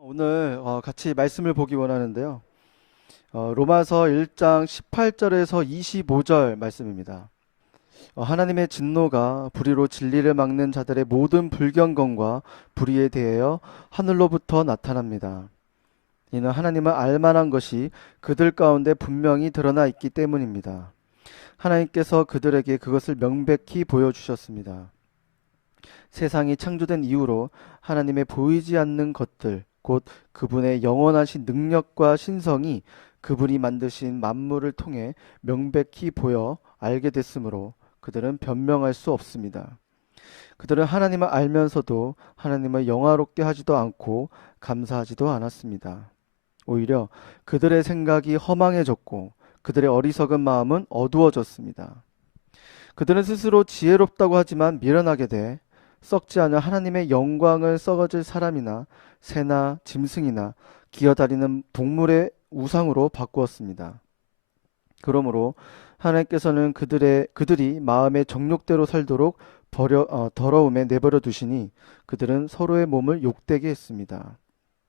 오늘 같이 말씀을 보기 원하는데요. 로마서 1장 18절에서 25절 말씀입니다. 하나님의 진노가 불의로 진리를 막는 자들의 모든 불경건과 불의에 대하여 하늘로부터 나타납니다. 이는 하나님을 알만한 것이 그들 가운데 분명히 드러나 있기 때문입니다. 하나님께서 그들에게 그것을 명백히 보여주셨습니다. 세상이 창조된 이후로 하나님의 보이지 않는 것들, 곧 그분의 영원하신 능력과 신성이 그분이 만드신 만물을 통해 명백히 보여 알게 됐으므로 그들은 변명할 수 없습니다. 그들은 하나님을 알면서도 하나님을 영화롭게 하지도 않고 감사하지도 않았습니다. 오히려 그들의 생각이 허망해졌고 그들의 어리석은 마음은 어두워졌습니다. 그들은 스스로 지혜롭다고 하지만 미련하게 돼 썩지 않은 하나님의 영광을 썩어질 사람이나 새나 짐승이나 기어다니는 동물의 우상으로 바꾸었습니다. 그러므로 하나님께서는 그들이 마음의 정욕대로 살도록 더러움에 내버려 두시니 그들은 서로의 몸을 욕되게 했습니다.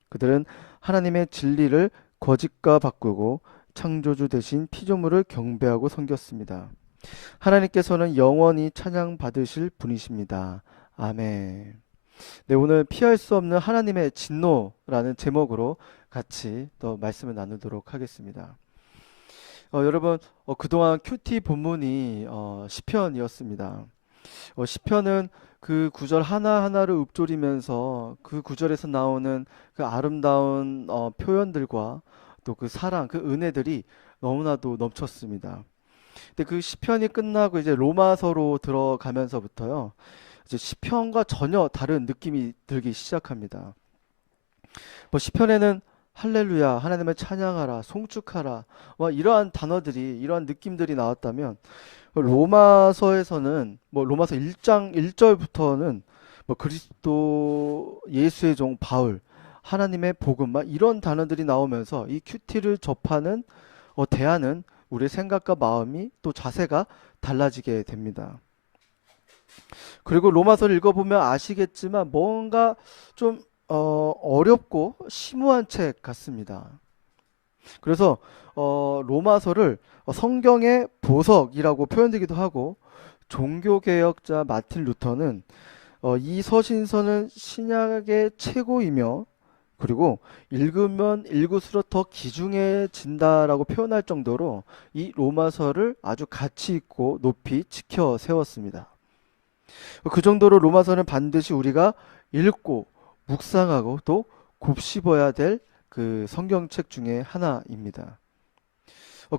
그들은 하나님의 진리를 거짓과 바꾸고 창조주 대신 피조물을 경배하고 섬겼습니다. 하나님께서는 영원히 찬양받으실 분이십니다. 아멘. 네, 오늘 피할 수 없는 하나님의 진노라는 제목으로 같이 또 말씀을 나누도록 하겠습니다. 여러분, 그동안 큐티 본문이 시편이었습니다. 시편은 그 구절 하나하나를 읊조리면서 그 구절에서 나오는 그 아름다운 표현들과 또 그 사랑, 그 은혜들이 너무나도 넘쳤습니다. 근데 그 시편이 끝나고 이제 로마서로 들어가면서부터요, 이제 시편과 전혀 다른 느낌이 들기 시작합니다. 뭐 시편에는 할렐루야, 하나님을 찬양하라, 송축하라, 이러한 단어들이, 이러한 느낌들이 나왔다면 로마서에서는 로마서 1장 1절부터는 그리스도 예수의 종 바울, 하나님의 복음, 이런 단어들이 나오면서 이 큐티를 접하는 대하는 우리의 생각과 마음이 또 자세가 달라지게 됩니다. 그리고 로마서를 읽어보면 아시겠지만 뭔가 좀 어렵고 심오한 책 같습니다. 그래서 로마서를 성경의 보석이라고 표현되기도 하고, 종교개혁자 마틴 루터는 이 서신서는 신약의 최고이며 그리고 읽으면 읽을수록 더 귀중해진다라고 표현할 정도로 이 로마서를 아주 가치 있고 높이 지켜 세웠습니다. 그 정도로 로마서는 반드시 우리가 읽고 묵상하고 또 곱씹어야 될 그 성경책 중에 하나입니다.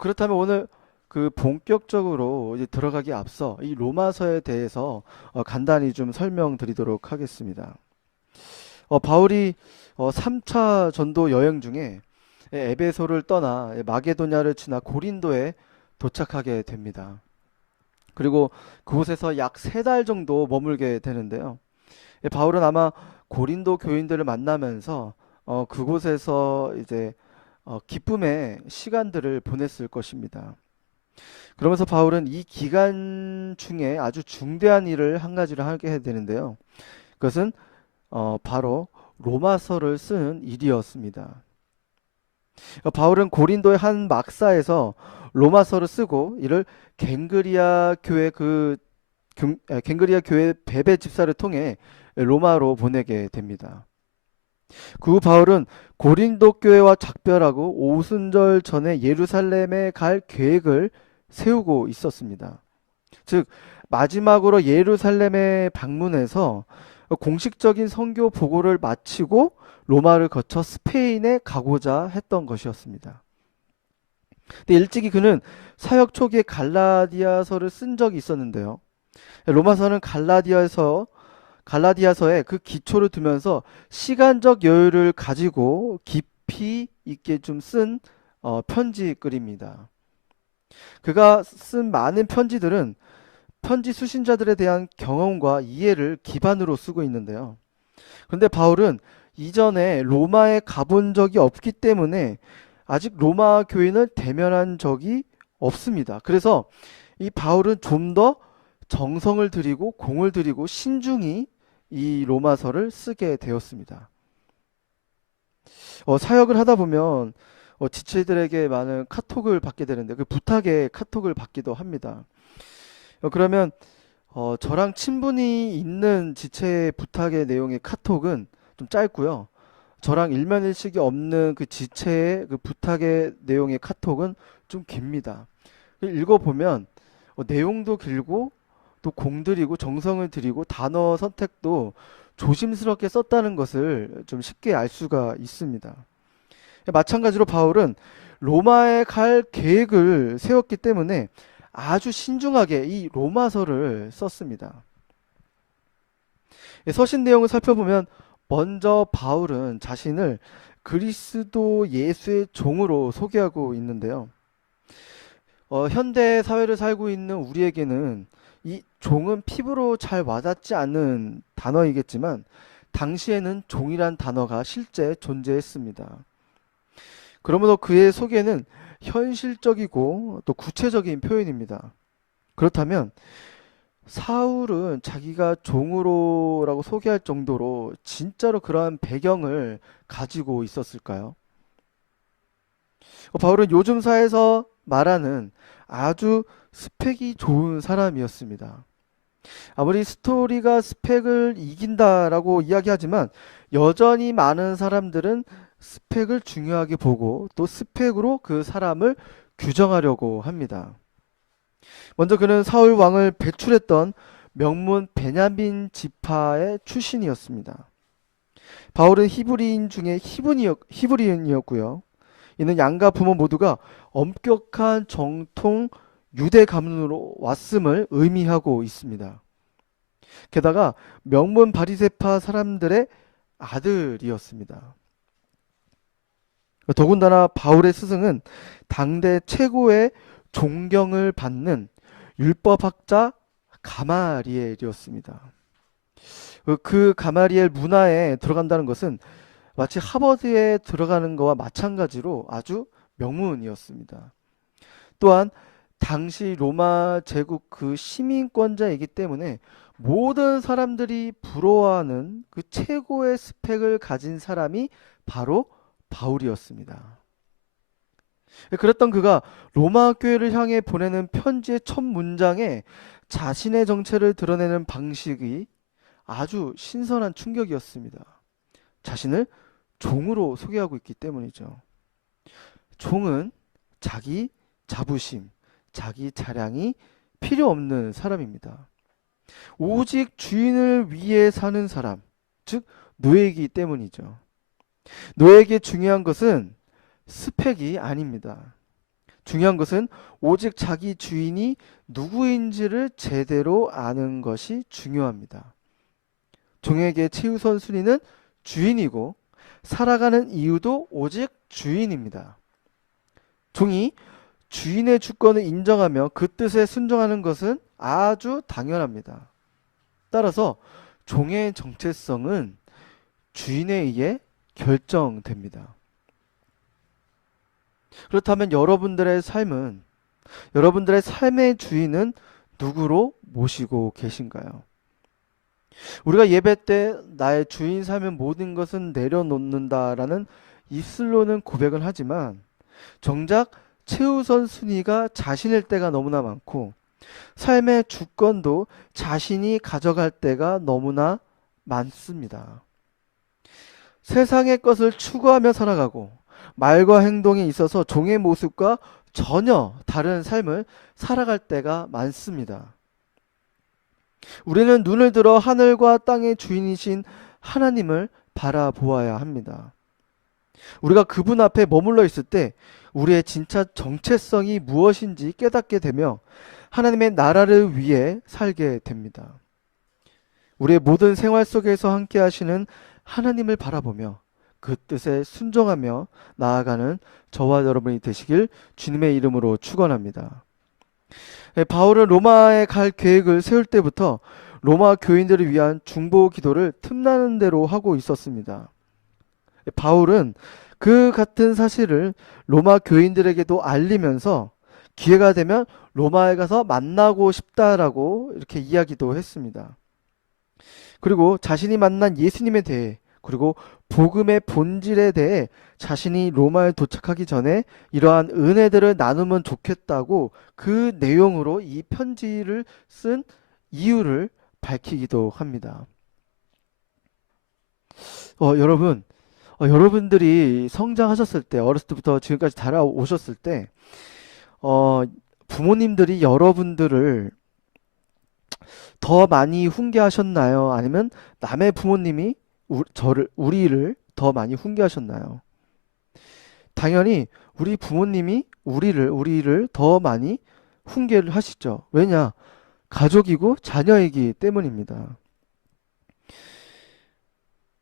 그렇다면 오늘 그 본격적으로 이제 들어가기 앞서 이 로마서에 대해서 간단히 좀 설명드리도록 하겠습니다. 바울이 3차 전도 여행 중에 에베소를 떠나 마게도냐를 지나 고린도에 도착하게 됩니다. 그리고 그곳에서 약 3달 정도 머물게 되는데요. 바울은 아마 고린도 교인들을 만나면서 그곳에서 이제 기쁨의 시간들을 보냈을 것입니다. 그러면서 바울은 이 기간 중에 아주 중대한 일을 한 가지를 하게 되는데요. 그것은 바로 로마서를 쓰는 일이었습니다. 바울은 고린도의 한 막사에서 로마서를 쓰고 이를 갱그리아 교회 갱그리아 교회 베베 집사를 통해 로마로 보내게 됩니다. 그 후 바울은 고린도 교회와 작별하고 오순절 전에 예루살렘에 갈 계획을 세우고 있었습니다. 즉 마지막으로 예루살렘에 방문해서 공식적인 선교 보고를 마치고 로마를 거쳐 스페인에 가고자 했던 것이었습니다. 근데 일찍이 그는 사역 초기에 갈라디아서를 쓴 적이 있었는데요. 로마서는 갈라디아서에 그 기초를 두면서 시간적 여유를 가지고 깊이 있게 좀 쓴 편지글입니다. 그가 쓴 많은 편지들은 편지 수신자들에 대한 경험과 이해를 기반으로 쓰고 있는데요. 그런데 바울은 이전에 로마에 가본 적이 없기 때문에 아직 로마 교인을 대면한 적이 없습니다. 그래서 이 바울은 좀 더 정성을 들이고 공을 들이고 신중히 이 로마서를 쓰게 되었습니다. 사역을 하다 보면 지체들에게 많은 카톡을 받게 되는데 그 부탁에 카톡을 받기도 합니다. 그러면 저랑 친분이 있는 지체의 부탁의 내용의 카톡은 좀 짧고요. 저랑 일면일식이 없는 그 지체의 그 부탁의 내용의 카톡은 좀 깁니다. 읽어보면 내용도 길고 또 공들이고 정성을 들이고 단어 선택도 조심스럽게 썼다는 것을 좀 쉽게 알 수가 있습니다. 마찬가지로 바울은 로마에 갈 계획을 세웠기 때문에 아주 신중하게 이 로마서를 썼습니다. 서신 내용을 살펴보면 먼저 바울은 자신을 그리스도 예수의 종으로 소개하고 있는데요. 현대 사회를 살고 있는 우리에게는 이 종은 피부로 잘 와닿지 않는 단어이겠지만 당시에는 종이란 단어가 실제 존재했습니다. 그러므로 그의 소개는 현실적이고 또 구체적인 표현입니다. 그렇다면 사울은 자기가 종으로라고 소개할 정도로 진짜로 그러한 배경을 가지고 있었을까요? 바울은 요즘 사회에서 말하는 아주 스펙이 좋은 사람이었습니다. 아무리 스토리가 스펙을 이긴다라고 이야기하지만 여전히 많은 사람들은 스펙을 중요하게 보고 또 스펙으로 그 사람을 규정하려고 합니다. 먼저 그는 사울 왕을 배출했던 명문 베냐민 지파의 출신이었습니다. 바울은 히브리인 중에 히브리인이었고요. 이는 양가 부모 모두가 엄격한 정통 유대 가문으로 왔음을 의미하고 있습니다. 게다가 명문 바리새파 사람들의 아들이었습니다. 더군다나 바울의 스승은 당대 최고의 존경을 받는 율법학자 가마리엘이었습니다. 그 가마리엘 문화에 들어간다는 것은 마치 하버드에 들어가는 것과 마찬가지로 아주 명문이었습니다. 또한 당시 로마 제국 그 시민권자이기 때문에 모든 사람들이 부러워하는 그 최고의 스펙을 가진 사람이 바로 바울이었습니다. 그랬던 그가 로마 교회를 향해 보내는 편지의 첫 문장에 자신의 정체를 드러내는 방식이 아주 신선한 충격이었습니다. 자신을 종으로 소개하고 있기 때문이죠. 종은 자기 자부심, 자기 자랑이 필요 없는 사람입니다. 오직 주인을 위해 사는 사람, 즉 노예이기 때문이죠. 노예에게 중요한 것은 스펙이 아닙니다. 중요한 것은 오직 자기 주인이 누구인지를 제대로 아는 것이 중요합니다. 종에게 최우선 순위는 주인이고 살아가는 이유도 오직 주인입니다. 종이 주인의 주권을 인정하며 그 뜻에 순종하는 것은 아주 당연합니다. 따라서 종의 정체성은 주인에 의해 결정됩니다. 그렇다면 여러분들의 삶의 주인은 누구로 모시고 계신가요? 우리가 예배 때 나의 주인 삼은 모든 것은 내려놓는다라는 입술로는 고백을 하지만 정작 최우선 순위가 자신일 때가 너무나 많고 삶의 주권도 자신이 가져갈 때가 너무나 많습니다. 세상의 것을 추구하며 살아가고 말과 행동에 있어서 종의 모습과 전혀 다른 삶을 살아갈 때가 많습니다. 우리는 눈을 들어 하늘과 땅의 주인이신 하나님을 바라보아야 합니다. 우리가 그분 앞에 머물러 있을 때 우리의 진짜 정체성이 무엇인지 깨닫게 되며 하나님의 나라를 위해 살게 됩니다. 우리의 모든 생활 속에서 함께 하시는 하나님을 바라보며 그 뜻에 순종하며 나아가는 저와 여러분이 되시길 주님의 이름으로 축원합니다. 바울은 로마에 갈 계획을 세울 때부터 로마 교인들을 위한 중보 기도를 틈나는 대로 하고 있었습니다. 바울은 그 같은 사실을 로마 교인들에게도 알리면서 기회가 되면 로마에 가서 만나고 싶다라고 이렇게 이야기도 했습니다. 그리고 자신이 만난 예수님에 대해, 그리고 복음의 본질에 대해 자신이 로마에 도착하기 전에 이러한 은혜들을 나누면 좋겠다고 그 내용으로 이 편지를 쓴 이유를 밝히기도 합니다. 여러분, 여러분들이 성장하셨을 때, 어렸을 때부터 지금까지 자라오셨을 때, 어, 부모님들이 여러분들을 더 많이 훈계하셨나요? 아니면 남의 부모님이 우리를 더 많이 훈계하셨나요? 당연히 우리 부모님이 우리를 더 많이 훈계를 하시죠. 왜냐? 가족이고 자녀이기 때문입니다.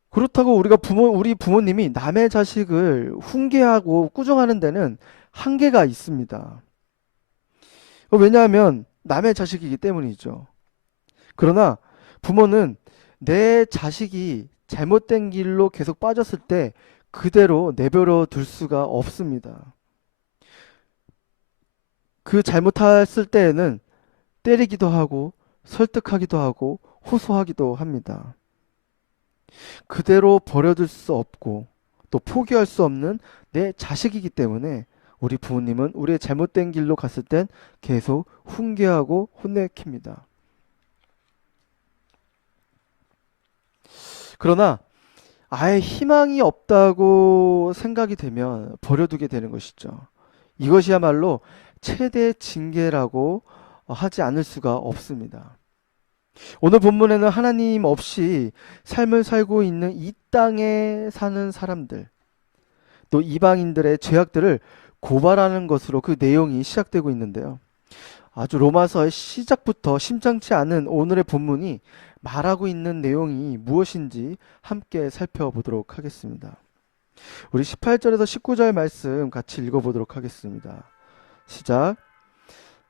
그렇다고 우리 부모님이 남의 자식을 훈계하고 꾸중하는 데는 한계가 있습니다. 왜냐하면 남의 자식이기 때문이죠. 그러나 부모는 내 자식이 잘못된 길로 계속 빠졌을 때 그대로 내버려 둘 수가 없습니다. 그 잘못했을 때에는 때리기도 하고 설득하기도 하고 호소하기도 합니다. 그대로 버려둘 수 없고 또 포기할 수 없는 내 자식이기 때문에 우리 부모님은 우리의 잘못된 길로 갔을 땐 계속 훈계하고 혼내킵니다. 그러나 아예 희망이 없다고 생각이 되면 버려두게 되는 것이죠. 이것이야말로 최대 징계라고 하지 않을 수가 없습니다. 오늘 본문에는 하나님 없이 삶을 살고 있는 이 땅에 사는 사람들, 또 이방인들의 죄악들을 고발하는 것으로 그 내용이 시작되고 있는데요. 아주 로마서의 시작부터 심상치 않은 오늘의 본문이 말하고 있는 내용이 무엇인지 함께 살펴보도록 하겠습니다. 우리 18절에서 19절 말씀 같이 읽어보도록 하겠습니다. 시작.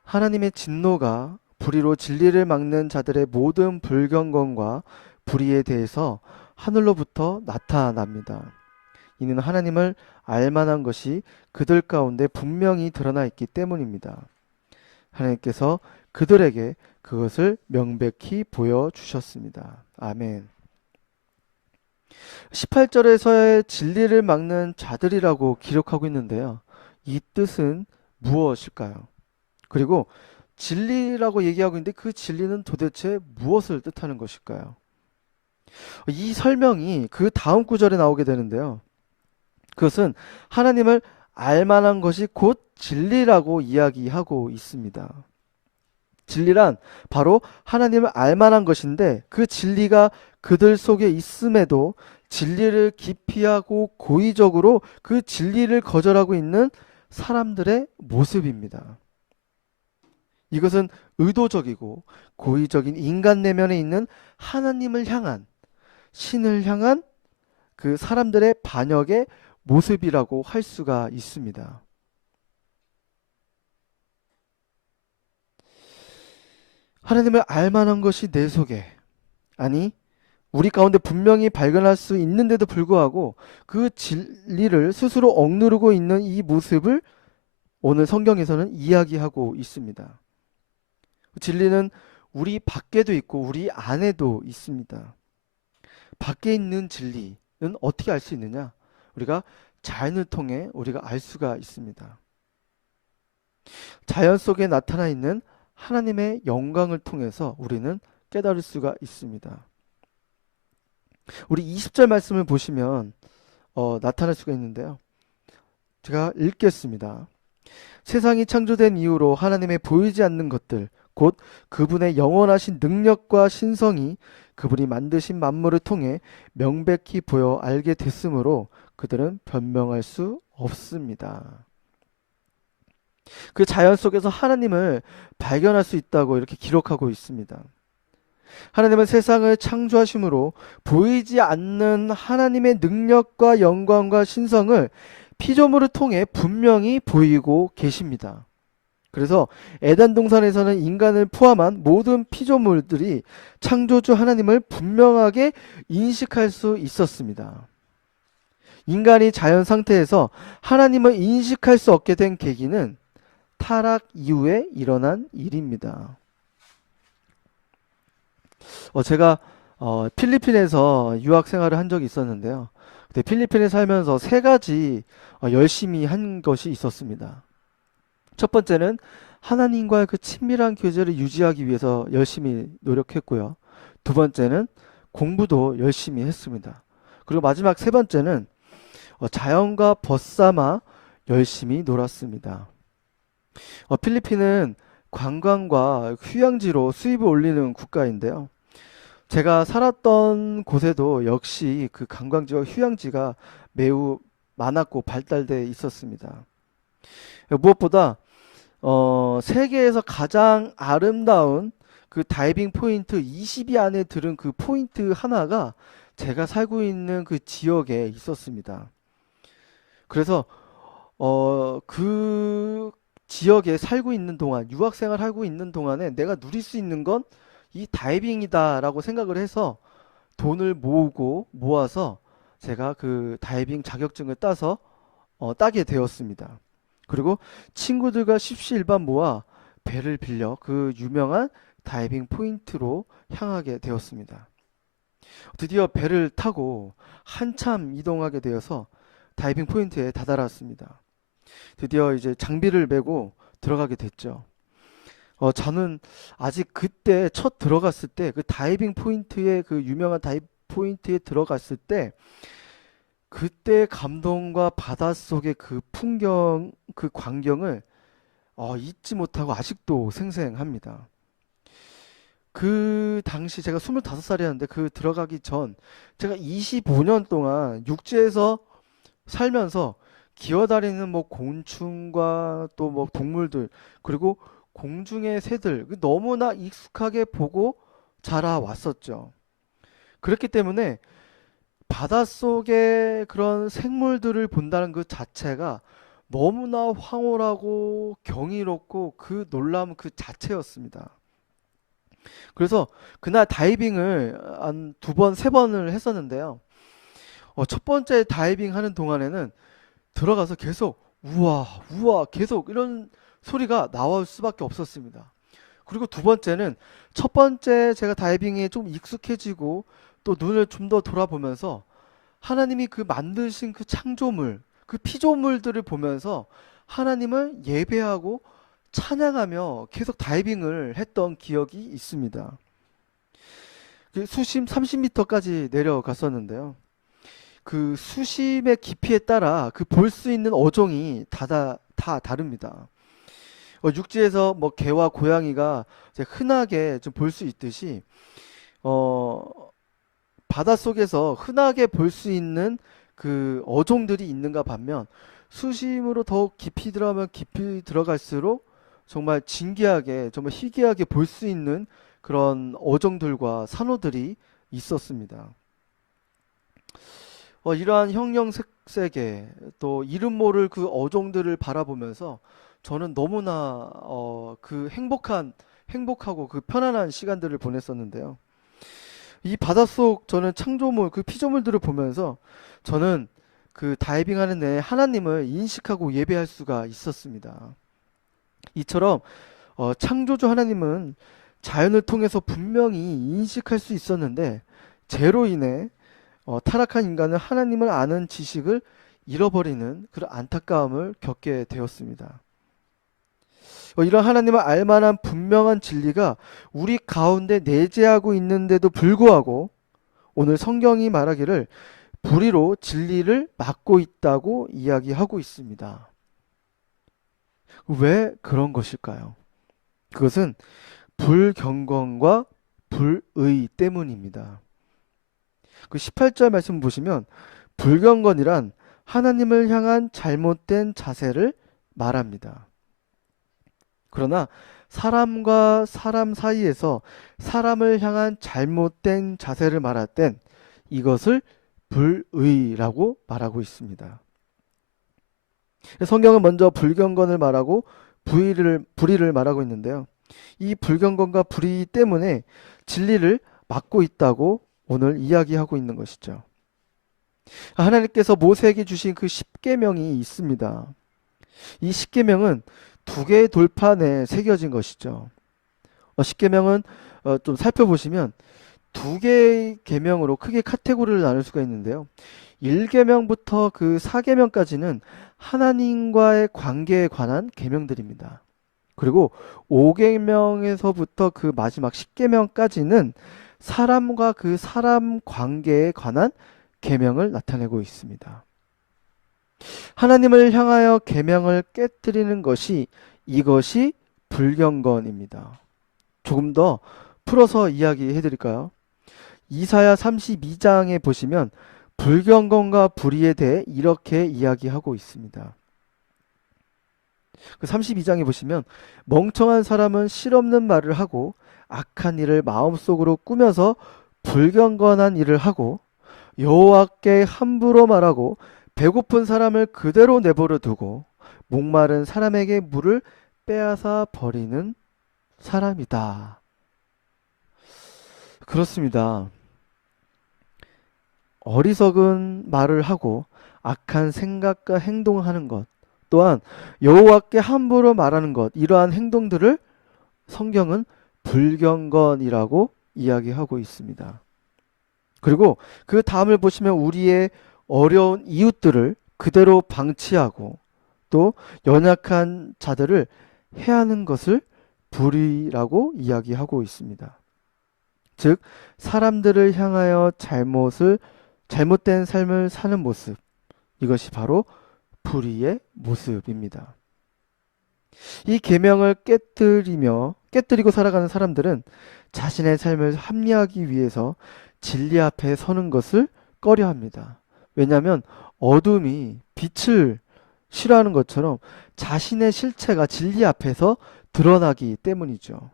하나님의 진노가 불의로 진리를 막는 자들의 모든 불경건과 불의에 대해서 하늘로부터 나타납니다. 이는 하나님을 알만한 것이 그들 가운데 분명히 드러나 있기 때문입니다. 하나님께서 그들에게 그것을 명백히 보여주셨습니다. 아멘. 18절에서의 진리를 막는 자들이라고 기록하고 있는데요. 이 뜻은 무엇일까요? 그리고 진리라고 얘기하고 있는데 그 진리는 도대체 무엇을 뜻하는 것일까요? 이 설명이 그 다음 구절에 나오게 되는데요. 그것은 하나님을 알만한 것이 곧 진리라고 이야기하고 있습니다. 진리란 바로 하나님을 알만한 것인데 그 진리가 그들 속에 있음에도 진리를 기피하고 고의적으로 그 진리를 거절하고 있는 사람들의 모습입니다. 이것은 의도적이고 고의적인 인간 내면에 있는 하나님을 향한, 신을 향한 그 사람들의 반역의 모습이라고 할 수가 있습니다. 하나님을 알만한 것이 내 속에, 아니 우리 가운데 분명히 발견할 수 있는데도 불구하고 그 진리를 스스로 억누르고 있는 이 모습을 오늘 성경에서는 이야기하고 있습니다. 진리는 우리 밖에도 있고 우리 안에도 있습니다. 밖에 있는 진리는 어떻게 알 수 있느냐? 우리가 자연을 통해 우리가 알 수가 있습니다. 자연 속에 나타나 있는 하나님의 영광을 통해서 우리는 깨달을 수가 있습니다. 우리 20절 말씀을 보시면 나타날 수가 있는데요. 제가 읽겠습니다. 세상이 창조된 이후로 하나님의 보이지 않는 것들, 곧 그분의 영원하신 능력과 신성이 그분이 만드신 만물을 통해 명백히 보여 알게 됐으므로 그들은 변명할 수 없습니다. 그 자연 속에서 하나님을 발견할 수 있다고 이렇게 기록하고 있습니다. 하나님은 세상을 창조하심으로 보이지 않는 하나님의 능력과 영광과 신성을 피조물을 통해 분명히 보이고 계십니다. 그래서 에덴 동산에서는 인간을 포함한 모든 피조물들이 창조주 하나님을 분명하게 인식할 수 있었습니다. 인간이 자연 상태에서 하나님을 인식할 수 없게 된 계기는 타락 이후에 일어난 일입니다. 제가 필리핀에서 유학 생활을 한 적이 있었는데요. 그때 필리핀에 살면서 세 가지 열심히 한 것이 있었습니다. 첫 번째는 하나님과의 그 친밀한 교제를 유지하기 위해서 열심히 노력했고요. 두 번째는 공부도 열심히 했습니다. 그리고 마지막 세 번째는 자연과 벗삼아 열심히 놀았습니다. 필리핀은 관광과 휴양지로 수입을 올리는 국가인데요. 제가 살았던 곳에도 역시 그 관광지와 휴양지가 매우 많았고 발달돼 있었습니다. 무엇보다 세계에서 가장 아름다운 그 다이빙 포인트 20위 안에 들은 그 포인트 하나가 제가 살고 있는 그 지역에 있었습니다. 그래서 그 지역에 살고 있는 동안, 유학생활 하고 있는 동안에 내가 누릴 수 있는 건 이 다이빙이다라고 생각을 해서 돈을 모으고 모아서 제가 그 다이빙 자격증을 따게 되었습니다. 그리고 친구들과 십시일반 모아 배를 빌려 그 유명한 다이빙 포인트로 향하게 되었습니다. 드디어 배를 타고 한참 이동하게 되어서 다이빙 포인트에 다다랐습니다. 드디어 이제 장비를 메고 들어가게 됐죠. 저는 아직 그때 첫 들어갔을 때 그 다이빙 포인트에 그 유명한 다이빙 포인트에 들어갔을 때 그때 감동과 바닷속의 그 풍경, 그 광경을 잊지 못하고 아직도 생생합니다. 그 당시 제가 25살이었는데 그 들어가기 전 제가 25년 동안 육지에서 살면서 기어다니는 뭐 곤충과 또 뭐 동물들 그리고 공중의 새들 너무나 익숙하게 보고 자라왔었죠. 그렇기 때문에 바닷속에 그런 생물들을 본다는 그 자체가 너무나 황홀하고 경이롭고 그 놀라움 그 자체였습니다. 그래서 그날 다이빙을 한 두 번, 세 번을 했었는데요. 첫 번째 다이빙 하는 동안에는 들어가서 계속 우와, 우와, 계속 이런 소리가 나올 수밖에 없었습니다. 그리고 두 번째는 첫 번째 제가 다이빙에 좀 익숙해지고 또 눈을 좀 더 돌아보면서 하나님이 그 만드신 그 창조물, 그 피조물들을 보면서 하나님을 예배하고 찬양하며 계속 다이빙을 했던 기억이 있습니다. 그 수심 30m까지 내려갔었는데요. 그 수심의 깊이에 따라 그 볼 수 있는 어종이 다 다릅니다. 육지에서 뭐 개와 고양이가 이제 흔하게 좀 볼 수 있듯이 어, 바닷속에서 흔하게 볼 수 있는 그 어종들이 있는가 반면 수심으로 더욱 깊이 들어가면 깊이 들어갈수록 정말 진기하게 정말 희귀하게 볼 수 있는 그런 어종들과 산호들이 있었습니다. 이러한 형형색색의 또 이름 모를 그 어종들을 바라보면서 저는 너무나 그 행복하고 그 편안한 시간들을 보냈었는데요. 이 바닷속 저는 창조물 그 피조물들을 보면서 저는 그 다이빙하는 내 하나님을 인식하고 예배할 수가 있었습니다. 이처럼 창조주 하나님은 자연을 통해서 분명히 인식할 수 있었는데 죄로 인해 타락한 인간은 하나님을 아는 지식을 잃어버리는 그런 안타까움을 겪게 되었습니다. 이런 하나님을 알만한 분명한 진리가 우리 가운데 내재하고 있는데도 불구하고 오늘 성경이 말하기를 불의로 진리를 막고 있다고 이야기하고 있습니다. 왜 그런 것일까요? 그것은 불경건과 불의 때문입니다. 그 18절 말씀 보시면 불경건이란 하나님을 향한 잘못된 자세를 말합니다. 그러나 사람과 사람 사이에서 사람을 향한 잘못된 자세를 말할 땐 이것을 불의라고 말하고 있습니다. 성경은 먼저 불경건을 말하고 불의를 말하고 있는데요. 이 불경건과 불의 때문에 진리를 막고 있다고 오늘 이야기하고 있는 것이죠. 하나님께서 모세에게 주신 그 십계명이 있습니다. 이 십계명은 두 개의 돌판에 새겨진 것이죠. 십계명은 좀 살펴보시면 두 개의 계명으로 크게 카테고리를 나눌 수가 있는데요. 1계명부터 그 4계명까지는 하나님과의 관계에 관한 계명들입니다. 그리고 5계명에서부터 그 마지막 10계명까지는 사람과 그 사람 관계에 관한 계명을 나타내고 있습니다. 하나님을 향하여 계명을 깨뜨리는 것이 이것이 불경건입니다. 조금 더 풀어서 이야기해 드릴까요? 이사야 32장에 보시면 불경건과 불의에 대해 이렇게 이야기하고 있습니다. 그 32장에 보시면 멍청한 사람은 실없는 말을 하고 악한 일을 마음속으로 꾸며서 불경건한 일을 하고 여호와께 함부로 말하고 배고픈 사람을 그대로 내버려 두고 목마른 사람에게 물을 빼앗아 버리는 사람이다. 그렇습니다. 어리석은 말을 하고 악한 생각과 행동하는 것, 또한 여호와께 함부로 말하는 것, 이러한 행동들을 성경은 불경건이라고 이야기하고 있습니다. 그리고 그 다음을 보시면 우리의 어려운 이웃들을 그대로 방치하고 또 연약한 자들을 해하는 것을 불의라고 이야기하고 있습니다. 즉 사람들을 향하여 잘못된 삶을 사는 모습, 이것이 바로 불의의 모습입니다. 이 계명을 깨뜨리고 살아가는 사람들은 자신의 삶을 합리화하기 위해서 진리 앞에 서는 것을 꺼려합니다. 왜냐하면 어둠이 빛을 싫어하는 것처럼 자신의 실체가 진리 앞에서 드러나기 때문이죠.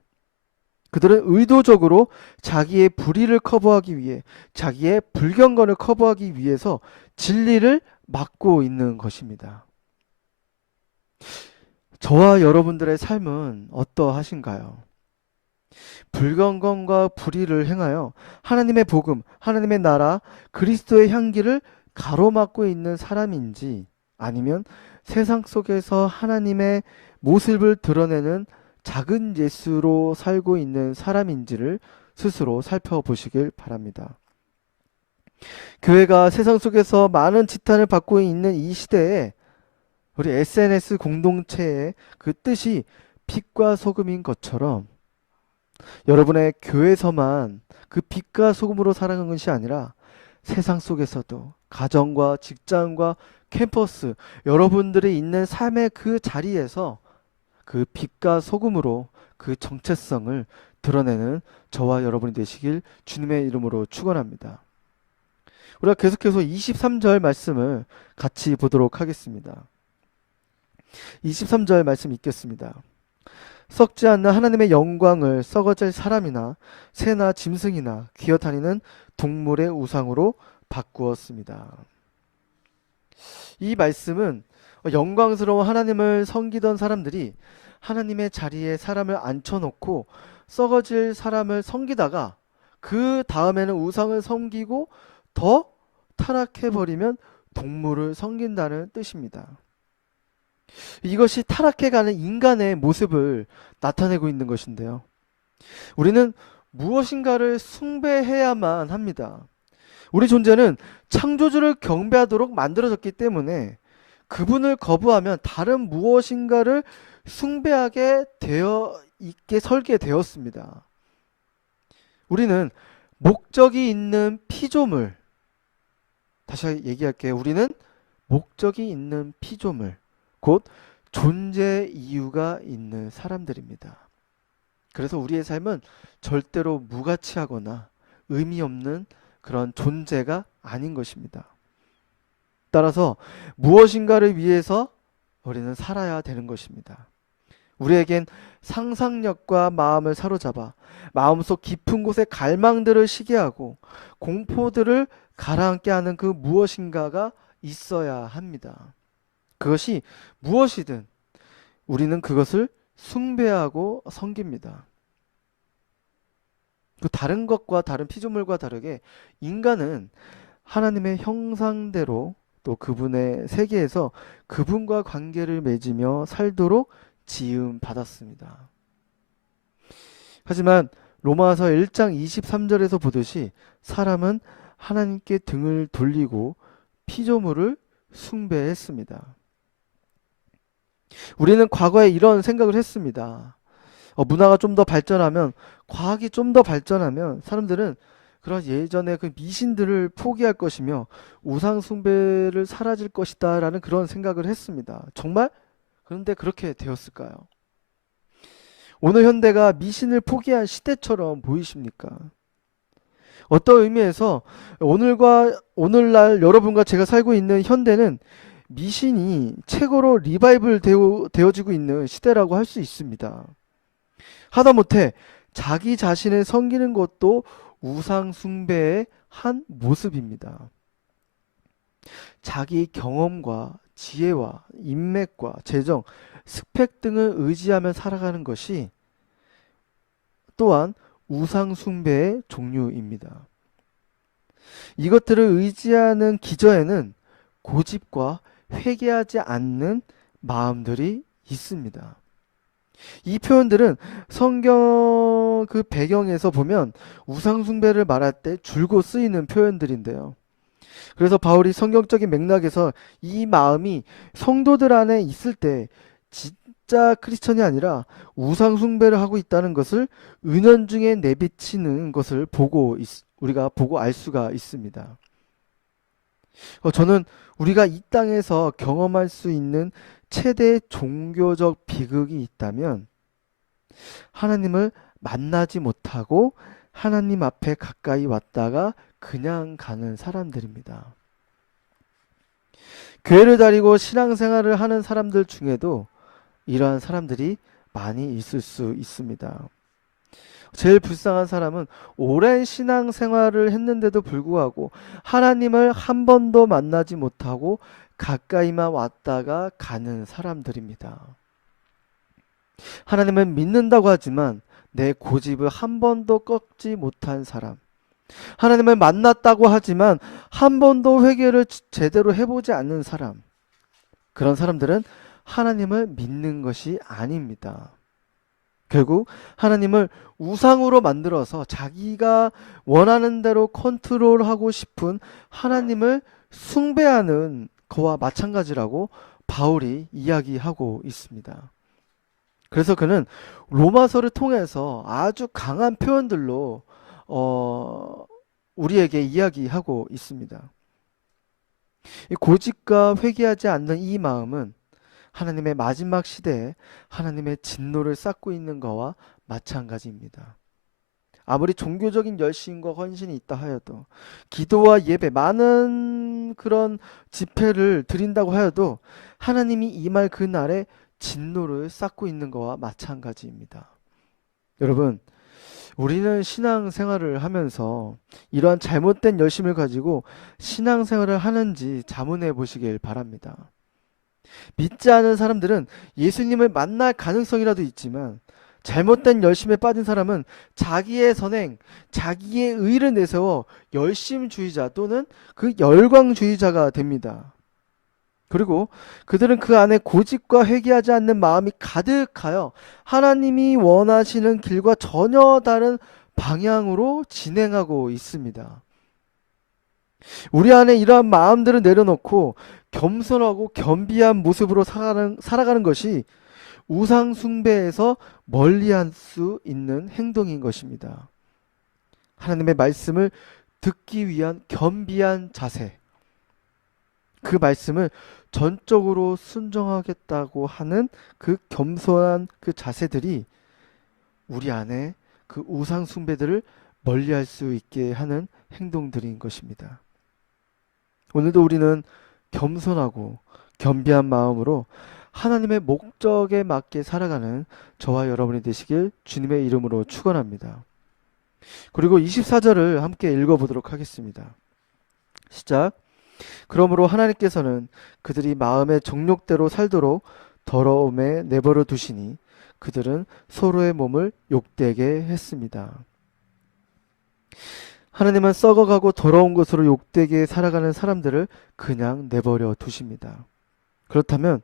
그들은 의도적으로 자기의 불의를 커버하기 위해, 자기의 불경건을 커버하기 위해서 진리를 막고 있는 것입니다. 저와 여러분들의 삶은 어떠하신가요? 불경건과 불의를 행하여 하나님의 복음, 하나님의 나라, 그리스도의 향기를 가로막고 있는 사람인지, 아니면 세상 속에서 하나님의 모습을 드러내는 작은 예수로 살고 있는 사람인지를 스스로 살펴보시길 바랍니다. 교회가 세상 속에서 많은 지탄을 받고 있는 이 시대에 우리 SNS 공동체의 그 뜻이 빛과 소금인 것처럼 여러분의 교회에서만 그 빛과 소금으로 살아가는 것이 아니라 세상 속에서도 가정과 직장과 캠퍼스, 여러분들이 있는 삶의 그 자리에서 그 빛과 소금으로 그 정체성을 드러내는 저와 여러분이 되시길 주님의 이름으로 축원합니다. 우리가 계속해서 23절 말씀을 같이 보도록 하겠습니다. 23절 말씀 읽겠습니다. 썩지 않는 하나님의 영광을 썩어질 사람이나 새나 짐승이나 기어다니는 동물의 우상으로 바꾸었습니다. 이 말씀은 영광스러운 하나님을 섬기던 사람들이 하나님의 자리에 사람을 앉혀놓고 썩어질 사람을 섬기다가 그 다음에는 우상을 섬기고 더 타락해버리면 동물을 섬긴다는 뜻입니다. 이것이 타락해가는 인간의 모습을 나타내고 있는 것인데요. 우리는 무엇인가를 숭배해야만 합니다. 우리 존재는 창조주를 경배하도록 만들어졌기 때문에 그분을 거부하면 다른 무엇인가를 숭배하게 되어 있게 설계되었습니다. 우리는 목적이 있는 피조물, 다시 얘기할게요. 우리는 목적이 있는 피조물, 곧 존재 이유가 있는 사람들입니다. 그래서 우리의 삶은 절대로 무가치하거나 의미 없는 그런 존재가 아닌 것입니다. 따라서 무엇인가를 위해서 우리는 살아야 되는 것입니다. 우리에겐 상상력과 마음을 사로잡아 마음속 깊은 곳에 갈망들을 시게 하고 공포들을 가라앉게 하는 그 무엇인가가 있어야 합니다. 그것이 무엇이든 우리는 그것을 숭배하고 섬깁니다. 그 다른 것과 다른 피조물과 다르게 인간은 하나님의 형상대로 또 그분의 세계에서 그분과 관계를 맺으며 살도록 지음 받았습니다. 하지만 로마서 1장 23절에서 보듯이 사람은 하나님께 등을 돌리고 피조물을 숭배했습니다. 우리는 과거에 이런 생각을 했습니다. 문화가 좀 더 발전하면, 과학이 좀 더 발전하면 사람들은 그런 예전의 그 미신들을 포기할 것이며 우상 숭배를 사라질 것이다 라는 그런 생각을 했습니다. 정말? 그런데 그렇게 되었을까요? 오늘 현대가 미신을 포기한 시대처럼 보이십니까? 어떤 의미에서 오늘날 여러분과 제가 살고 있는 현대는 미신이 최고로 리바이벌 되어지고 있는 시대라고 할 수 있습니다. 하다못해 자기 자신을 섬기는 것도 우상 숭배의 한 모습입니다. 자기 경험과 지혜와 인맥과 재정, 스펙 등을 의지하며 살아가는 것이 또한 우상 숭배의 종류입니다. 이것들을 의지하는 기저에는 고집과 회개하지 않는 마음들이 있습니다. 이 표현들은 성경 그 배경에서 보면 우상 숭배를 말할 때 줄곧 쓰이는 표현들인데요. 그래서 바울이 성경적인 맥락에서 이 마음이 성도들 안에 있을 때 진짜 크리스천이 아니라 우상 숭배를 하고 있다는 것을 은연중에 내비치는 것을 우리가 보고 알 수가 있습니다. 저는 우리가 이 땅에서 경험할 수 있는 최대 종교적 비극이 있다면 하나님을 만나지 못하고 하나님 앞에 가까이 왔다가 그냥 가는 사람들입니다. 교회를 다니고 신앙생활을 하는 사람들 중에도 이러한 사람들이 많이 있을 수 있습니다. 제일 불쌍한 사람은 오랜 신앙생활을 했는데도 불구하고 하나님을 한 번도 만나지 못하고 가까이만 왔다가 가는 사람들입니다. 하나님을 믿는다고 하지만 내 고집을 한 번도 꺾지 못한 사람. 하나님을 만났다고 하지만 한 번도 회개를 제대로 해보지 않는 사람. 그런 사람들은 하나님을 믿는 것이 아닙니다. 결국 하나님을 우상으로 만들어서 자기가 원하는 대로 컨트롤하고 싶은 하나님을 숭배하는 거와 마찬가지라고 바울이 이야기하고 있습니다. 그래서 그는 로마서를 통해서 아주 강한 표현들로 우리에게 이야기하고 있습니다. 이 고집과 회개하지 않는 이 마음은 하나님의 마지막 시대에 하나님의 진노를 쌓고 있는 것과 마찬가지입니다. 아무리 종교적인 열심과 헌신이 있다 하여도, 기도와 예배, 많은 그런 집회를 드린다고 하여도 하나님이 임할 그날에 진노를 쌓고 있는 것과 마찬가지입니다. 여러분, 우리는 신앙생활을 하면서 이러한 잘못된 열심을 가지고 신앙생활을 하는지 자문해 보시길 바랍니다. 믿지 않은 사람들은 예수님을 만날 가능성이라도 있지만 잘못된 열심에 빠진 사람은 자기의 선행, 자기의 의를 내세워 열심주의자 또는 그 열광주의자가 됩니다. 그리고 그들은 그 안에 고집과 회개하지 않는 마음이 가득하여 하나님이 원하시는 길과 전혀 다른 방향으로 진행하고 있습니다. 우리 안에 이러한 마음들을 내려놓고 겸손하고 겸비한 모습으로 살아가는 것이 우상 숭배에서 멀리할 수 있는 행동인 것입니다. 하나님의 말씀을 듣기 위한 겸비한 자세, 그 말씀을 전적으로 순종하겠다고 하는 그 겸손한 그 자세들이 우리 안에 그 우상 숭배들을 멀리할 수 있게 하는 행동들인 것입니다. 오늘도 우리는 겸손하고 겸비한 마음으로 하나님의 목적에 맞게 살아가는 저와 여러분이 되시길 주님의 이름으로 축원합니다. 그리고 24절을 함께 읽어보도록 하겠습니다. 시작. 그러므로 하나님께서는 그들이 마음의 정욕대로 살도록 더러움에 내버려 두시니 그들은 서로의 몸을 욕되게 했습니다. 하나님은 썩어가고 더러운 것으로 욕되게 살아가는 사람들을 그냥 내버려 두십니다. 그렇다면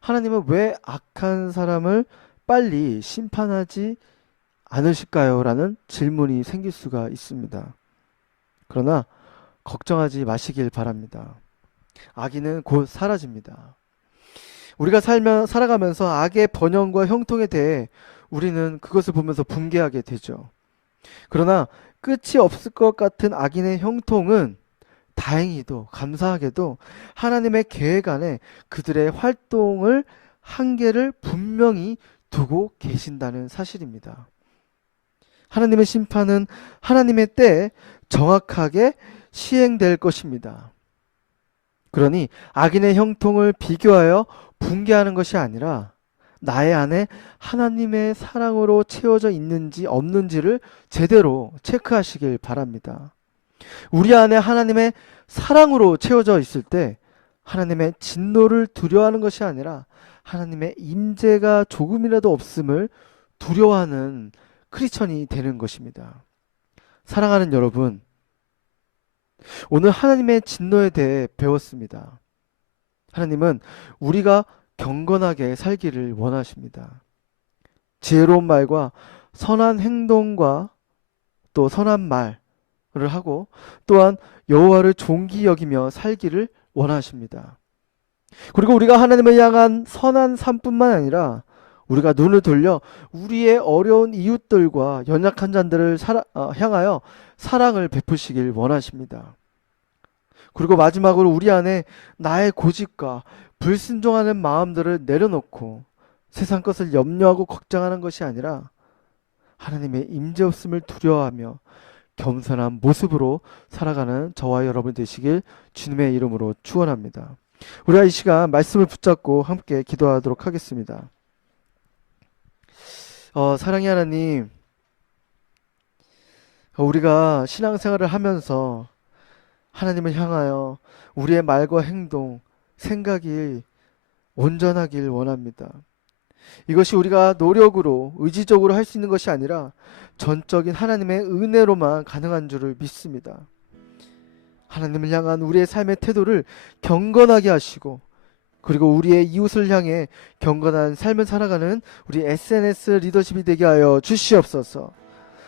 하나님은 왜 악한 사람을 빨리 심판하지 않으실까요? 라는 질문이 생길 수가 있습니다. 그러나 걱정하지 마시길 바랍니다. 악의는 곧 사라집니다. 우리가 살아가면서 악의 번영과 형통에 대해 우리는 그것을 보면서 분개하게 되죠. 그러나 끝이 없을 것 같은 악인의 형통은 다행히도 감사하게도 하나님의 계획 안에 그들의 활동을 한계를 분명히 두고 계신다는 사실입니다. 하나님의 심판은 하나님의 때에 정확하게 시행될 것입니다. 그러니 악인의 형통을 비교하여 붕괴하는 것이 아니라 나의 안에 하나님의 사랑으로 채워져 있는지 없는지를 제대로 체크하시길 바랍니다. 우리 안에 하나님의 사랑으로 채워져 있을 때 하나님의 진노를 두려워하는 것이 아니라 하나님의 임재가 조금이라도 없음을 두려워하는 크리스천이 되는 것입니다. 사랑하는 여러분, 오늘 하나님의 진노에 대해 배웠습니다. 하나님은 우리가 경건하게 살기를 원하십니다. 지혜로운 말과 선한 행동과 또 선한 말을 하고 또한 여호와를 존귀 여기며 살기를 원하십니다. 그리고 우리가 하나님을 향한 선한 삶뿐만 아니라 우리가 눈을 돌려 우리의 어려운 이웃들과 연약한 자들을 향하여 사랑을 베푸시길 원하십니다. 그리고 마지막으로 우리 안에 나의 고집과 불순종하는 마음들을 내려놓고 세상 것을 염려하고 걱정하는 것이 아니라 하나님의 임재 없음을 두려워하며 겸손한 모습으로 살아가는 저와 여러분 되시길 주님의 이름으로 축원합니다. 우리가 이 시간 말씀을 붙잡고 함께 기도하도록 하겠습니다. 사랑의 하나님, 우리가 신앙생활을 하면서 하나님을 향하여 우리의 말과 행동, 생각이 온전하길 원합니다. 이것이 우리가 노력으로 의지적으로 할 수 있는 것이 아니라 전적인 하나님의 은혜로만 가능한 줄을 믿습니다. 하나님을 향한 우리의 삶의 태도를 경건하게 하시고 그리고 우리의 이웃을 향해 경건한 삶을 살아가는 우리 SNS 리더십이 되게 하여 주시옵소서.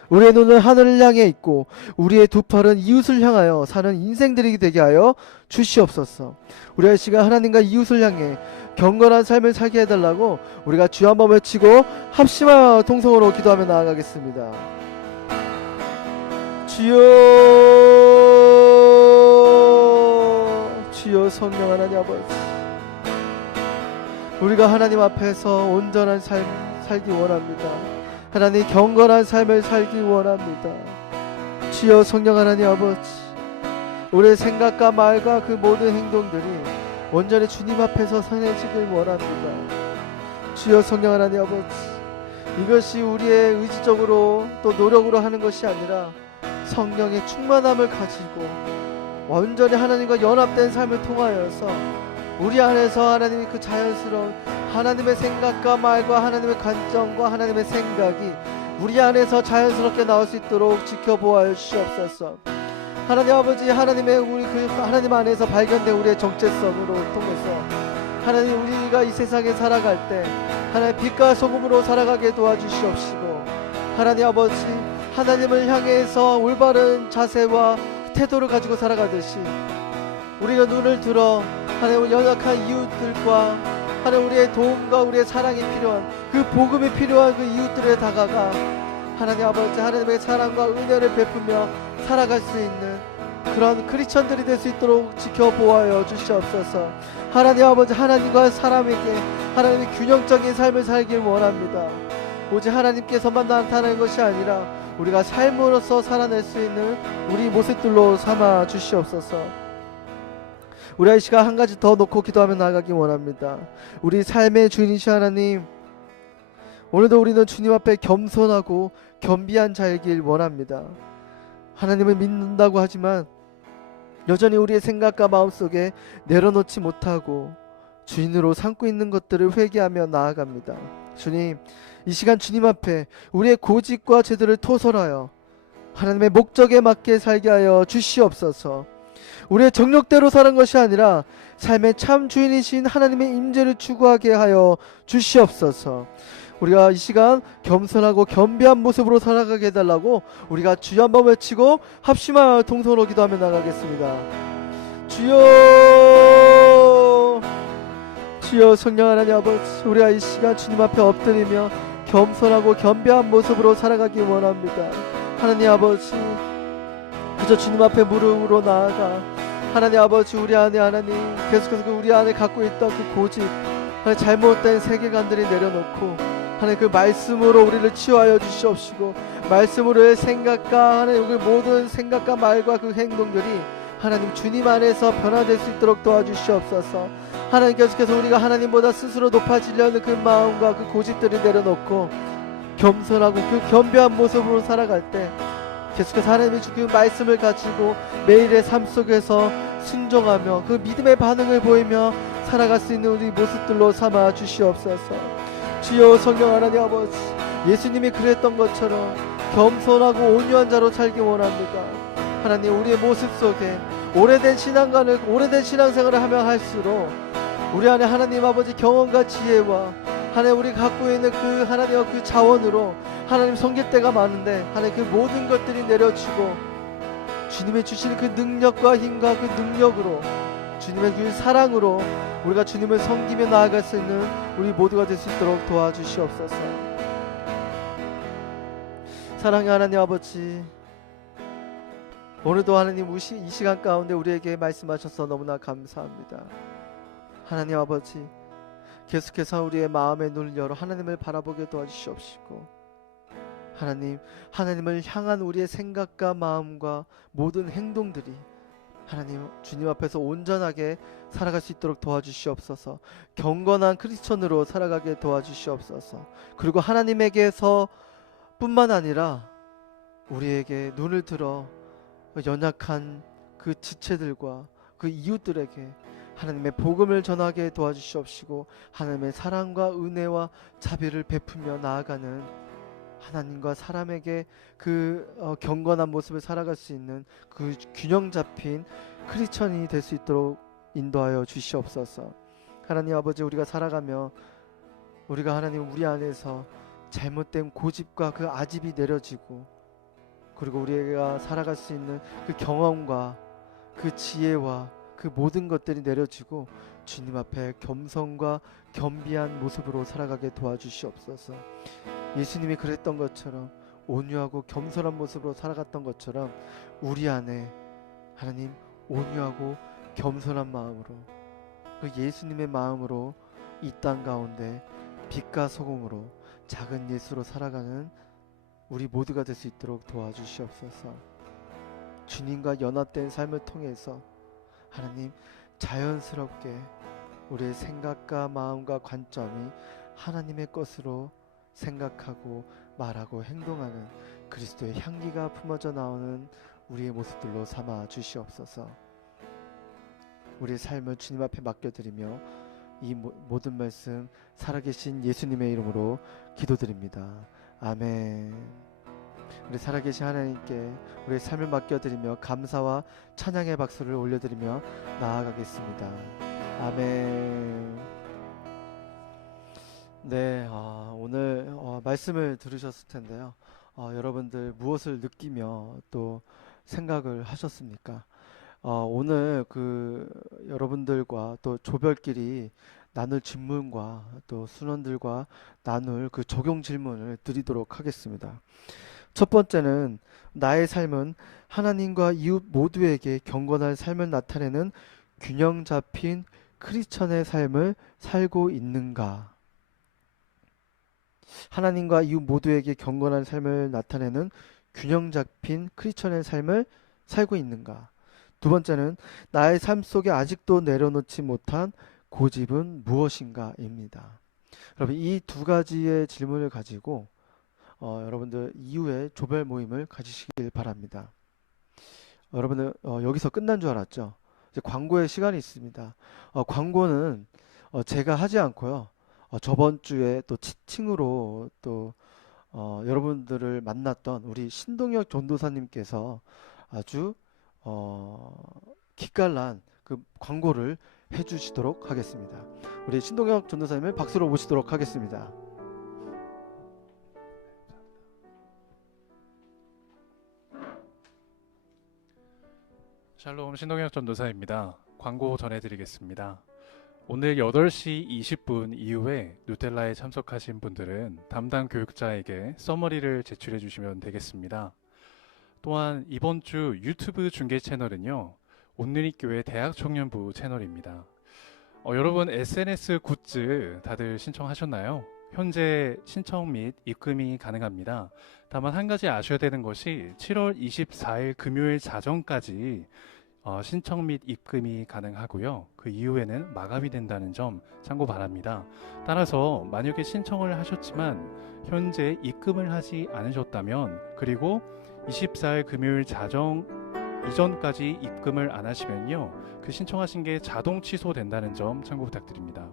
우리의 눈은 하늘을 향해 있고 우리의 두 팔은 이웃을 향하여 사는 인생들이 되게 하여 주시옵소서. 우리의 시간 하나님과 이웃을 향해 경건한 삶을 살게 해달라고 우리가 주여 한번 외치고 합심하여 통성으로 기도하며 나아가겠습니다. 주여 성령 하나님 아버지, 우리가 하나님 앞에서 온전한 삶 살기 원합니다. 하나님 경건한 삶을 살기 원합니다. 주여 성령 하나님 아버지, 우리의 생각과 말과 그 모든 행동들이 온전히 주님 앞에서 선해지길 원합니다. 주여 성령 하나님 아버지, 이것이 우리의 의지적으로 또 노력으로 하는 것이 아니라 성령의 충만함을 가지고 완전히 하나님과 연합된 삶을 통하여서 우리 안에서 하나님의 그 자연스러운 하나님의 생각과 말과 하나님의 관점과 하나님의 생각이 우리 안에서 자연스럽게 나올 수 있도록 지켜보아 주시옵소서. 하나님 아버지, 하나님의 우리 그 하나님 안에서 발견된 우리의 정체성으로 통해서 하나님 우리가 이 세상에 살아갈 때 하나님 빛과 소금으로 살아가게 도와주시옵시고, 하나님 아버지 하나님을 향해서 올바른 자세와 태도를 가지고 살아가듯이 우리가 눈을 들어 하나님 연약한 이웃들과 하나님 우리의 도움과 우리의 사랑이 필요한 그 복음이 필요한 그 이웃들에 다가가 하나님 아버지 하나님의 사랑과 은혜를 베푸며 살아갈 수 있는 그런 크리스천들이 될 수 있도록 지켜보아여 주시옵소서. 하나님 아버지 하나님과 사람에게 하나님의 균형적인 삶을 살길 원합니다. 오직 하나님께서만 나타나는 것이 아니라 우리가 삶으로서 살아낼 수 있는 우리 모습들로 삼아 주시옵소서. 우리 이 시간 한 가지 더 놓고 기도하며 나아가기 원합니다. 우리 삶의 주인이신 하나님, 오늘도 우리는 주님 앞에 겸손하고 겸비한 자이길 원합니다. 하나님을 믿는다고 하지만 여전히 우리의 생각과 마음속에 내려놓지 못하고 주인으로 삼고 있는 것들을 회개하며 나아갑니다. 주님, 이 시간 주님 앞에 우리의 고집과 죄들을 토설하여 하나님의 목적에 맞게 살게 하여 주시옵소서. 우리의 정욕대로 사는 것이 아니라 삶의 참 주인이신 하나님의 임재를 추구하게 하여 주시옵소서. 우리가 이 시간 겸손하고 겸비한 모습으로 살아가게 해달라고 우리가 주여 한번 외치고 합심하여 동서로 기도하며 나가겠습니다. 주여, 주여. 성령 하나님 아버지, 우리가 이 시간 주님 앞에 엎드리며 겸손하고 겸비한 모습으로 살아가기 원합니다. 하나님 아버지, 그저 주님 앞에 무릎으로 나아가 하나님 아버지, 우리 안에 하나님 계속해서 우리 안에 갖고 있던 그 고집, 하나님 잘못된 세계관들이 내려놓고 하나님 그 말씀으로 우리를 치유하여 주시옵시고, 말씀으로의 생각과 하나님 그 모든 생각과 말과 그 행동들이 하나님 주님 안에서 변화될 수 있도록 도와주시옵소서. 하나님 계속해서 우리가 하나님보다 스스로 높아지려는 그 마음과 그 고집들을 내려놓고 겸손하고 그 겸비한 모습으로 살아갈 때 계속해서 하나님이 주신 말씀을 가지고 매일의 삶 속에서 순종하며 그 믿음의 반응을 보이며 살아갈 수 있는 우리 모습들로 삼아 주시옵소서. 주여, 성령 하나님 아버지, 예수님이 그랬던 것처럼 겸손하고 온유한 자로 살기 원합니다. 하나님, 우리의 모습 속에 오래된 신앙생활을 하며 할수록 우리 안에 하나님 아버지 경험과 지혜와 하나님 우리 갖고 있는 그 하나님의 그 자원으로 하나님 섬길 때가 많은데, 하나님 그 모든 것들이 내려치고 주님의 주시는 그 능력과 힘과 그 능력으로, 주님의 그 사랑으로 우리가 주님을 섬기며 나아갈 수 있는 우리 모두가 될 수 있도록 도와주시옵소서. 사랑의 하나님 아버지, 오늘도 하나님 이 시간 가운데 우리에게 말씀하셔서 너무나 감사합니다. 하나님 아버지, 계속해서 우리의 마음의 눈을 열어 하나님을 바라보게 도와주시옵시고, 하나님을 향한 우리의 생각과 마음과 모든 행동들이 하나님 주님 앞에서 온전하게 살아갈 수 있도록 도와주시옵소서. 경건한 크리스천으로 살아가게 도와주시옵소서. 그리고 하나님에게서 뿐만 아니라 우리에게 눈을 들어 연약한 그 지체들과 그 이웃들에게 하나님의 복음을 전하게 도와주시옵시고, 하나님의 사랑과 은혜와 자비를 베푸며 나아가는 하나님과 사람에게 그 경건한 모습을 살아갈 수 있는 그 균형 잡힌 크리스천이 될 수 있도록 인도하여 주시옵소서. 하나님 아버지, 우리가 살아가며 우리가 하나님 우리 안에서 잘못된 고집과 그 아집이 내려지고, 그리고 우리가 살아갈 수 있는 그 경험과 그 지혜와 그 모든 것들이 내려지고 주님 앞에 겸손과 겸비한 모습으로 살아가게 도와주시옵소서. 예수님이 그랬던 것처럼 온유하고 겸손한 모습으로 살아갔던 것처럼 우리 안에 하나님 온유하고 겸손한 마음으로, 그 예수님의 마음으로 이 땅 가운데 빛과 소금으로 작은 예수로 살아가는 우리 모두가 될 수 있도록 도와주시옵소서. 주님과 연합된 삶을 통해서 하나님 자연스럽게 우리의 생각과 마음과 관점이 하나님의 것으로 생각하고 말하고 행동하는 그리스도의 향기가 품어져 나오는 우리의 모습들로 삼아 주시옵소서. 우리의 삶을 주님 앞에 맡겨드리며 이 모든 말씀 살아계신 예수님의 이름으로 기도드립니다. 아멘. 우리 살아계신 하나님께 우리의 삶을 맡겨드리며 감사와 찬양의 박수를 올려드리며 나아가겠습니다. 아멘. 네, 오늘 말씀을 들으셨을 텐데요. 여러분들 무엇을 느끼며 또 생각을 하셨습니까? 오늘 그 여러분들과 또 조별끼리 나눌 질문과 또 순원들과 나눌 그 적용 질문을 드리도록 하겠습니다. 첫 번째는, 나의 삶은 하나님과 이웃 모두에게 경건한 삶을 나타내는 균형 잡힌 크리스천의 삶을 살고 있는가? 하나님과 이웃 모두에게 경건한 삶을 나타내는 균형 잡힌 크리스천의 삶을 살고 있는가? 두 번째는, 나의 삶 속에 아직도 내려놓지 못한 고집은 무엇인가?입니다. 여러분, 이 두 가지의 질문을 가지고 여러분들 이후에 조별 모임을 가지시길 바랍니다. 여러분들 여기서 끝난 줄 알았죠? 이제 광고의 시간이 있습니다. 광고는 제가 하지 않고요. 저번 주에 또 치팅으로 또 여러분들을 만났던 우리 신동혁 전도사님께서 아주 기깔난 그 광고를 해주시도록 하겠습니다. 우리 신동혁 전도사님을 박수로 모시도록 하겠습니다. 샬롬 신동혁 전도사입니다. 광고 전해드리겠습니다. 오늘 8시 20분 이후에 누텔라에 참석하신 분들은 담당 교육자에게 서머리를 제출해 주시면 되겠습니다. 또한 이번 주 유튜브 중계 채널은요, 온누리교회 대학청년부 채널입니다. 여러분 SNS 굿즈 다들 신청하셨나요? 현재 신청 및 입금이 가능합니다. 다만 한 가지 아셔야 되는 것이 7월 24일 금요일 자정까지 신청 및 입금이 가능하고요. 그 이후에는 마감이 된다는 점 참고 바랍니다. 따라서 만약에 신청을 하셨지만 현재 입금을 하지 않으셨다면, 그리고 24일 금요일 자정 이전까지 입금을 안 하시면요, 그 신청하신 게 자동 취소된다는 점 참고 부탁드립니다.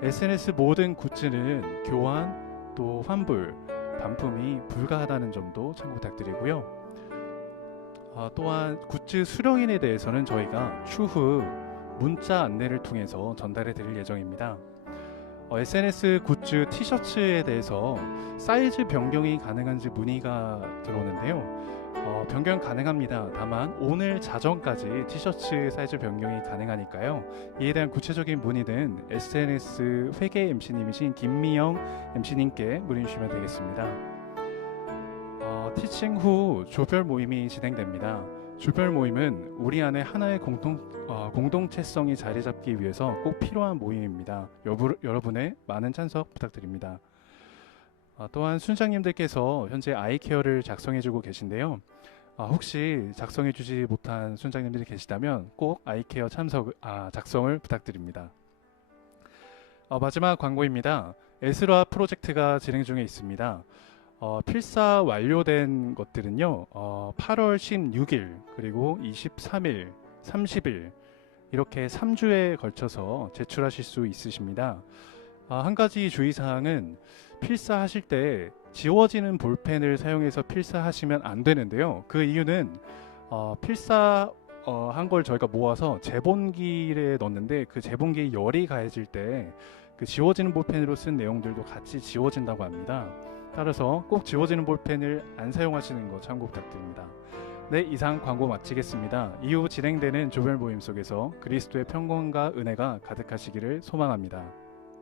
SNS 모든 굿즈는 교환 또 환불, 반품이 불가하다는 점도 참고 부탁드리고요. 또한 굿즈 수령인에 대해서는 저희가 추후 문자 안내를 통해서 전달해 드릴 예정입니다. SNS 굿즈 티셔츠에 대해서 사이즈 변경이 가능한지 문의가 들어오는데요. 변경 가능합니다. 다만 오늘 자정까지 티셔츠 사이즈 변경이 가능하니까요. 이에 대한 구체적인 문의는 SNS 회계 MC님이신 김미영 MC님께 문의 주시면 되겠습니다. 티칭 후 조별 모임이 진행됩니다. 조별 모임은 우리 안에 하나의 공동체성이 자리 잡기 위해서 꼭 필요한 모임입니다. 여러분의 많은 참석 부탁드립니다. 또한 순장님들께서 현재 아이케어를 작성해주고 계신데요. 혹시 작성해주지 못한 순장님들이 계시다면 꼭 아이케어 작성을 부탁드립니다. 마지막 광고입니다. 에스라 프로젝트가 진행 중에 있습니다. 필사 완료된 것들은요, 8월 16일 그리고 23일, 30일 이렇게 3주에 걸쳐서 제출하실 수 있으십니다. 한 가지 주의사항은 필사하실 때 지워지는 볼펜을 사용해서 필사하시면 안 되는데요. 그 이유는 필사한 걸 저희가 모아서 재본기에 넣었는데, 그 재본기에 열이 가해질 때 그 지워지는 볼펜으로 쓴 내용들도 같이 지워진다고 합니다. 따라서 꼭 지워지는 볼펜을 안 사용하시는 거 참고 부탁드립니다. 네, 이상 광고 마치겠습니다. 이후 진행되는 조별 모임 속에서 그리스도의 평강과 은혜가 가득하시기를 소망합니다.